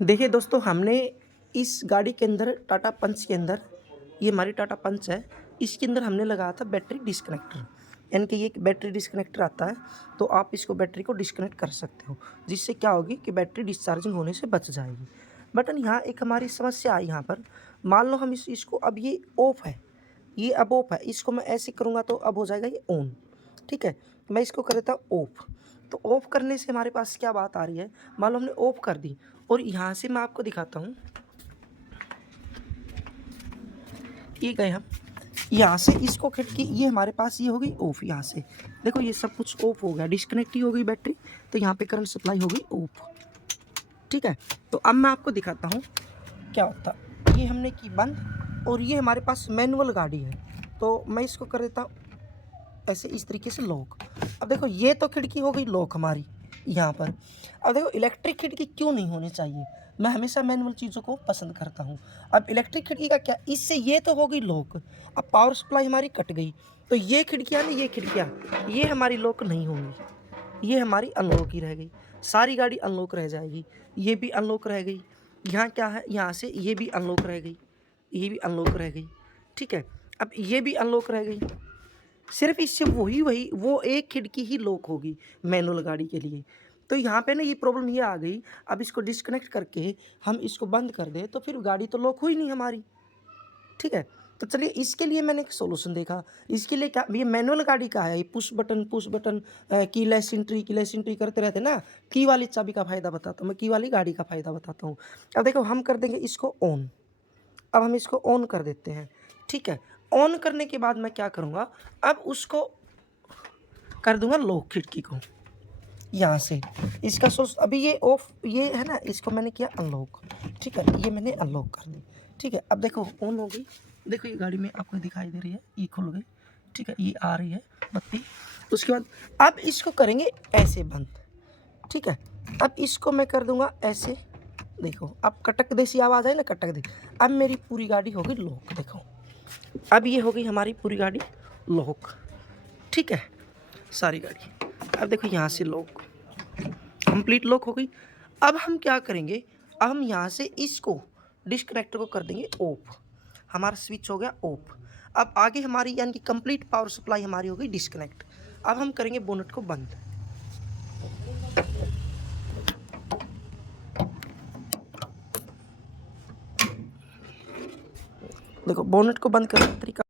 देखिए दोस्तों, हमने इस गाड़ी के अंदर टाटा पंच के अंदर, ये हमारी टाटा पंच है, इसके अंदर हमने लगाया था बैटरी डिस्कनेक्टर। यानी कि ये एक बैटरी डिस्कनेक्टर आता है, तो आप इसको बैटरी को डिस्कनेक्ट कर सकते हो, जिससे क्या होगी कि बैटरी डिस्चार्जिंग होने से बच जाएगी। बटन यहाँ एक हमारी समस्या आई यहाँ पर। मान लो हम इसको अब ये ऑफ है, ये अब ऑफ है, इसको मैं ऐसे करूँगा तो अब हो जाएगा ये ऑन। ठीक है, मैं इसको कर देता हूँ ऑफ। तो ऑफ करने से हमारे पास क्या बात आ रही है, मान लो हमने ऑफ कर दी और यहाँ से मैं आपको दिखाता हूँ, ये गए हम यहाँ से इसको खिड़की, ये हमारे पास ये हो गई ऑफ। यहाँ से देखो ये सब कुछ ऑफ हो गया, डिस्कनेक्ट ही हो गई बैटरी, तो यहाँ पे करंट सप्लाई हो गई ऑफ। ठीक है, तो अब मैं आपको दिखाता हूँ क्या होता। ये हमने की बंद और ये हमारे पास मैनुअल गाड़ी है, तो मैं इसको कर देता हूँ ऐसे इस तरीके से लॉक। अब देखो ये तो खिड़की हो गई लॉक हमारी यहाँ पर। अब देखो इलेक्ट्रिक खिड़की क्यों नहीं होनी चाहिए, मैं हमेशा मैनुअल चीज़ों को पसंद करता हूँ। अब इलेक्ट्रिक खिड़की का क्या, इससे ये तो हो गई लॉक, अब पावर सप्लाई हमारी कट गई, तो ये खिड़कियाँ ना, ये खिड़कियाँ ये हमारी लॉक नहीं होंगी, ये हमारी अनलॉक ही रह गई, सारी गाड़ी अनलॉक रह जाएगी। ये भी अनलॉक रह गई, यहाँ क्या है, यहाँ से ये भी अनलॉक रह गई, ये भी अनलॉक रह गई। ठीक है, अब ये भी अनलॉक रह गई, सिर्फ इससे वही वो एक खिड़की ही लॉक होगी मैनुअल गाड़ी के लिए। तो यहाँ पे ना ये प्रॉब्लम ये आ गई, अब इसको डिस्कनेक्ट करके हम इसको बंद कर दें तो फिर गाड़ी तो लॉक हुई नहीं हमारी। ठीक है, तो चलिए इसके लिए मैंने एक सॉल्यूशन देखा। इसके लिए क्या, ये मैनुअल गाड़ी का है, ये पुश बटन कीलेस एंट्री करते रहते ना। की वाली चाबी का फ़ायदा बताता हूँ मैं, की वाली गाड़ी का फ़ायदा बताता हूँ। अब देखो हम कर देंगे इसको ऑन, अब हम इसको ऑन कर देते हैं। ठीक है, ऑन करने के बाद मैं क्या करूँगा, अब उसको कर दूंगा लॉक खिड़की को यहाँ से। इसका सोर्स अभी ये ऑफ ये है ना, इसको मैंने किया अनलॉक। ठीक है, ये मैंने अनलॉक कर दी। ठीक है, अब देखो ऑन हो गई, देखो ये गाड़ी में आपको दिखाई दे रही है, ये खुल गई। ठीक है, ये आ रही है बत्ती। उसके बाद अब इसको करेंगे ऐसे बंद। ठीक है, अब इसको मैं कर दूंगा ऐसे, देखो अब कटक देसी आवाज़ है ना, कटक दे। अब मेरी पूरी गाड़ी हो गई लॉक, देखो अब ये हो गई हमारी पूरी गाड़ी लॉक। ठीक है, सारी गाड़ी, अब देखो यहाँ से लॉक, कंप्लीट लॉक हो गई। अब हम क्या करेंगे, अब हम यहाँ से इसको डिस्कनेक्टर को कर देंगे ऑफ, हमारा स्विच हो गया ऑफ। अब आगे हमारी यानी कि कंप्लीट पावर सप्लाई हमारी हो गई डिस्कनेक्ट। अब हम करेंगे बोनट को बंद। देखो बोनट को बंद करने का तरीका